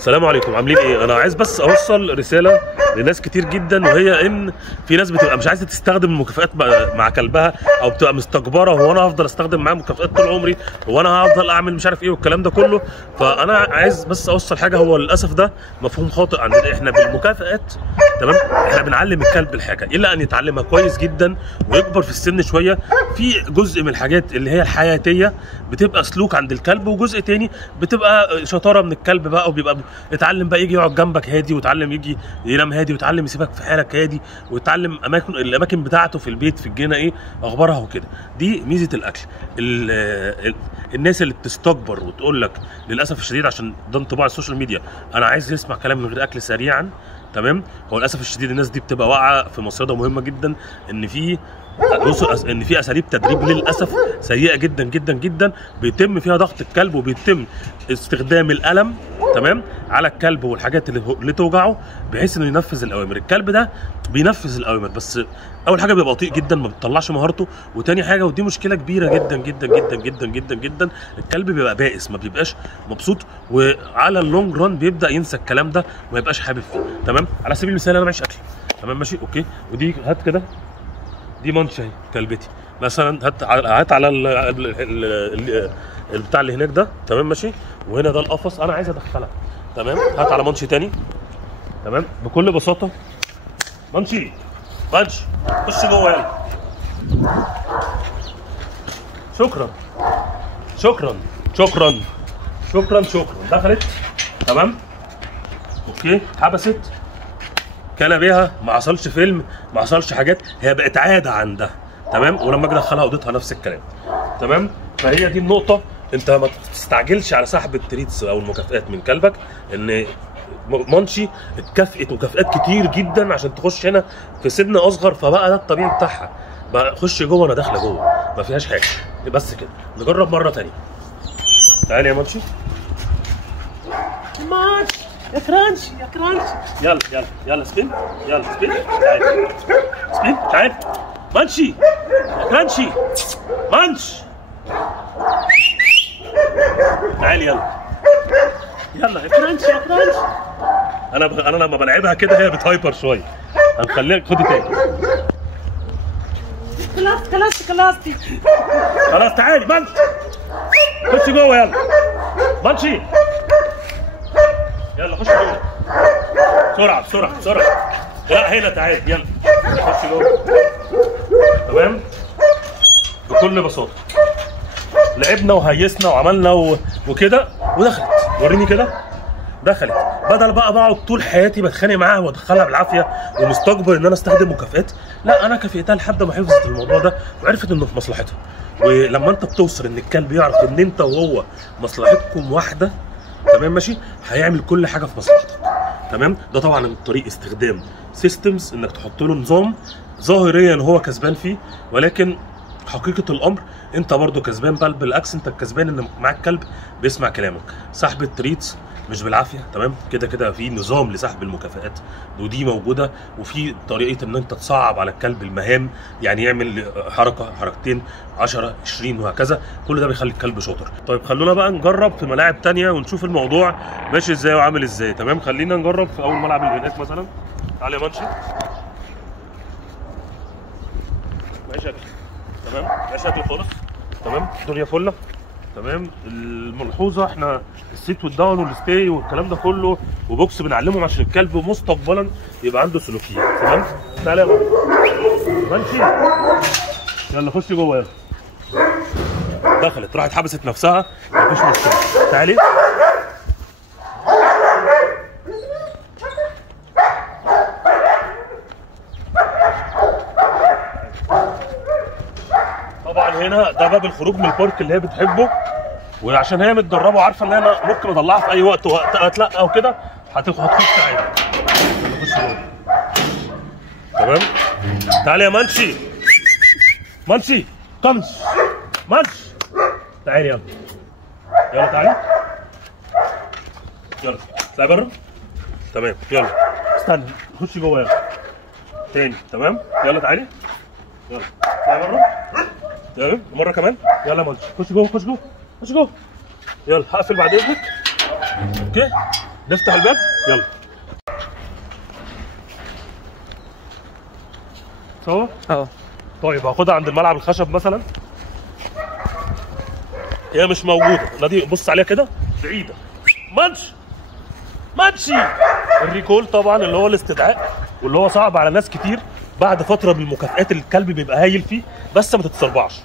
السلام عليكم، عاملين ايه؟ انا عايز بس اوصل رساله لناس كتير جدا، وهي ان في ناس بتبقى مش عايزه تستخدم المكافئات مع كلبها، او بتبقى مستكبره هو انا هفضل استخدم معاه مكافئات طول عمري، هو انا هفضل اعمل مش عارف ايه والكلام ده كله. فانا عايز بس اوصل حاجه، هو للاسف ده مفهوم خاطئ عندنا. احنا بالمكافئات تمام احنا بنعلم الكلب الحاجه الا ان يتعلمها كويس جدا ويكبر في السن شويه. في جزء من الحاجات اللي هي الحياتيه بتبقى سلوك عند الكلب، وجزء تاني بتبقى شطاره من الكلب بقى، وبيبقى اتعلم بقى يجي يقعد جنبك هادي، وتعلم يجي ينام هادي، وتعلم يسيبك في حالك هادي، ويتعلم الاماكن بتاعته في البيت في الجنينه ايه اخبارها وكده. دي ميزه الاكل. الناس اللي بتستكبر وتقول لك للاسف الشديد، عشان ده انطباع السوشيال ميديا، انا عايز يسمع كلام من غير اكل سريعا. تمام، هو للاسف الشديد الناس دي بتبقى واقعه في مصيده مهمه جدا، ان في اساليب تدريب للاسف سيئه جدا جدا جدا، بيتم فيها ضغط الكلب، وبيتم استخدام الالم تمام على الكلب والحاجات اللي توجعه بحيث انه ينفذ الاوامر. الكلب ده بينفذ الاوامر، بس اول حاجه بيبقى بطيء جدا، ما بيطلعش مهارته، وتاني حاجه ودي مشكله كبيره جدا جدا جدا جدا جدا جدا، الكلب بيبقى بائس، ما بيبقاش مبسوط، وعلى اللونج ران بيبدا ينسى الكلام ده وما يبقاش حابب فيه. تمام، على سبيل المثال انا معيش اكل، تمام ماشي اوكي، ودي هات كده، دي منش اهي كلبتي مثلا، هات على البتاع اللي هناك ده، تمام ماشي، وهنا ده القفص انا عايز ادخلها، تمام، هات على منش تاني، تمام، بكل بساطه منشي خش جوه يلا. شكرا دخلت تمام اوكي، حبست كان بيها، ما حصلش فيلم، ما حصلش حاجات، هي بقت عاده عندها تمام، ولما اجي ادخلها اوضتها نفس الكلام تمام. فهي دي النقطه، انت ما تستعجلش على سحب التريتس او المكافئات من كلبك، ان منشي اتكافئت مكافئات كتير جدا عشان تخش هنا في سن اصغر، فبقى ده الطبيعي بتاعها، بقى خش جوه، انا داخله جوه ما فيهاش حاجه، بس كده. نجرب مره ثانيه، تعالي يا منشي، يا كرانشي يلا سبين، تعال منشي يا كرانشي، تعال يلا يا كرانشي انا لما بلعبها كده هي بتهايبر شويه، هنخليها خدي تاني. خلاص تعالي منشي، خش جوه يلا منشي، يلا خش جوه بسرعه، لا هنا تعالي يلا خش جوه، تمام، بكل بساطه. لعبنا وهيسنا وعملنا وكده، ودخلت، وريني كده، دخلت، بدل بقى بقعد طول حياتي بتخانق معاها وادخلها بالعافيه ومستكبر ان انا استخدم مكافئات، لا انا كافئتها لحد ما حفظت الموضوع ده وعرفت انه في مصلحتها. ولما انت بتوصل ان الكلب يعرف ان انت وهو مصلحتكم واحده، تمام ماشي، هيعمل كل حاجه في مصلحتك، تمام. ده طبعا عن طريق استخدام سيستمز، انك تحط له نظام ظاهريا هو كسبان فيه، ولكن حقيقه الامر انت برضو كسبان، بل بالعكس انت الكسبان ان معاك كلب بيسمع كلامك. سحب التريتس مش بالعافيه، تمام، كده في نظام لسحب المكافئات ودي موجوده، وفي طريقه ان انت تصعب على الكلب المهام، يعني يعمل حركه حركتين 10 20 وهكذا، كل ده بيخلي الكلب شاطر. طيب خلونا بقى نجرب في ملاعب ثانيه ونشوف الموضوع ماشي ازاي وعامل ازاي، تمام. خلينا نجرب في اول ملعب اللي هناك مثلا، تعالى يا منشي، ماشي يا تمام، ماشي يا خالص، تمام، الدنيا فله، تمام. الملحوظه احنا السيت والداون والستاي والكلام ده كله وبوكس بنعلمهم عشان الكلب مستقبلا يبقى عنده سلوكيات، تمام. تعالى يا منشي يلا خش جوه يلا. دخلت راحت حبست نفسها، مفيش مشكله، تعالي طبعا هنا ده باب الخروج من البارك اللي هي بتحبه، وعشان هي متدربه وعارفه ان انا ممكن اطلعها في اي وقت اتلقى وكده، هتخش عادي، هتخش جوه، تمام. تعالي يا منشي منش تعالي يلا تعالي يلا، اطلعي بره، تمام، يلا استنى خش جوه يلا تاني، تمام، يلا تعالي يلا اطلعي بره، تمام، مره كمان، يلا يا منشي خش جوه يلا، هقفل بعد اذنك اوكي. نفتح الباب يلا سوا. طيب هاخدها عند الملعب الخشب مثلا، هي مش موجوده، نادي بص عليها كده بعيده، ماتشي. الريكول طبعا اللي هو الاستدعاء، واللي هو صعب على ناس كتير. بعد فتره من المكافئات اللي الكلب بيبقى هايل فيه، بس ما تتسربعش.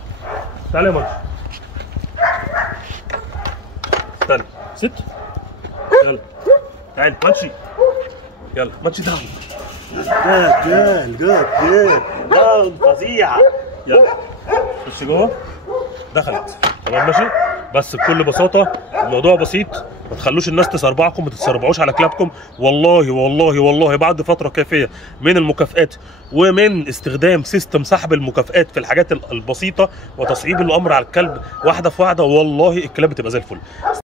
تعالى يا ماتشي، استنى ست، يلا تعالى ماتشي، يلا ماتشي تعالى. جول فظيعه. يلا خش جوه، دخلت تمام ماشي. بس بكل بساطه الموضوع بسيط، ما تخلوش الناس تسربعكم، ما تتسربعوش على كلابكم. والله والله والله بعد فتره كافيه من المكافئات ومن استخدام سيستم سحب المكافئات في الحاجات البسيطه وتصعيب الامر على الكلب واحده في واحده، والله الكلاب بتبقى زي الفل.